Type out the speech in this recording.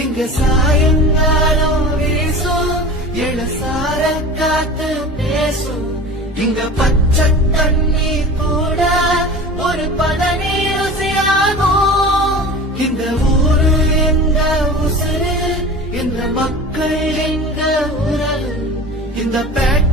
இங்க சாயங்காலம் வீசும் இளசார காத்து பேசும். இங்க பச்சை தண்ணி கூட ஒரு பதனி ருசியாகும் இந்த ஊரு எங்க உசுறு இந்த மக்கள் மக்கள் எங்க உறவு இந்த பேட்